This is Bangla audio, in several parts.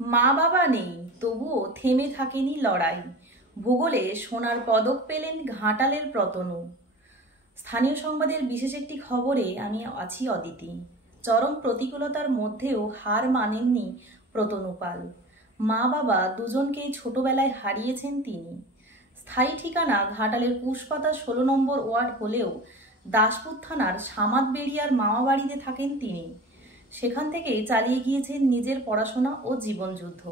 মা বাবা নেই, তবুও থেমে থাকেনি লড়াই। ভূগোলে সোনার পদক পেলেন ঘাটালের প্রতনু। স্থানীয় সংবাদের বিশেষ একটি খবরে আমি আছি অদিতি। চরম প্রতিকূলতার মধ্যেও হার মানেননি প্রতনু পাল। মা বাবা দুজনকেই ছোটবেলায় হারিয়েছেন তিনি। স্থায়ী ঠিকানা ঘাটালের কুশপাতা 16 নম্বর ওয়ার্ড হলেও দাসপুর থানার সামাদবেড়িয়ার মামাবাড়িতে থাকেন তিনি। সেখান থেকেই চালিয়ে গিয়েছেন নিজের পড়াশোনা ও জীবনযুদ্ধ।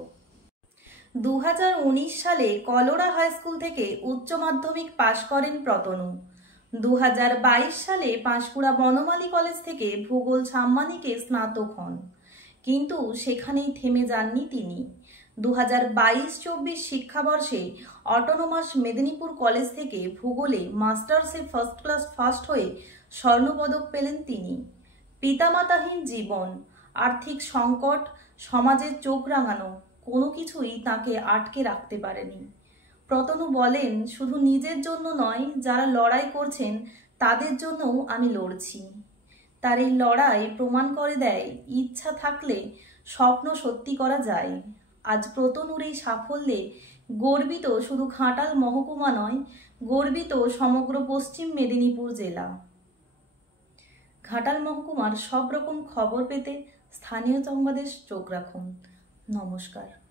2019 সালে কলোরা হাই স্কুল থেকে উচ্চ মাধ্যমিক পাশ করেন প্রতনু। 2022 সালে পাঁশকুড়া বনমালী কলেজ থেকে ভূগোল সাম্মানিকে স্নাতক হন। কিন্তু সেখানেই থেমে যাননি তিনি। 2022-24 শিক্ষাবর্ষে অটোনোমাস মেদিনীপুর কলেজ থেকে ভূগোলে মাস্টার্সে ফার্স্ট ক্লাস ফার্স্ট হয়ে স্বর্ণপদক পেলেন তিনি। পিতামাতাহীন জীবন, আর্থিক সংকট, সমাজের চোখ রাঙানো কোনো কিছুই তাকে আটকে রাখতে পারেনি। প্রতনু বলেন, শুধু নিজের জন্য নয়, যারা লড়াই করছেন তাদের জন্যও আমি লড়ছি। তার এই লড়াই প্রমাণ করে দেয়, ইচ্ছা থাকলে স্বপ্ন সত্যি করা যায়। আজ প্রতনুর এই সাফল্যে গর্বিত শুধু ঘাটাল মহকুমা নয়, গর্বিত সমগ্র পশ্চিম মেদিনীপুর জেলা। ঘাটাল মহকুমার সব রকম খবর পেতে স্থানীয় সংবাদে চোখ রাখুন। নমস্কার।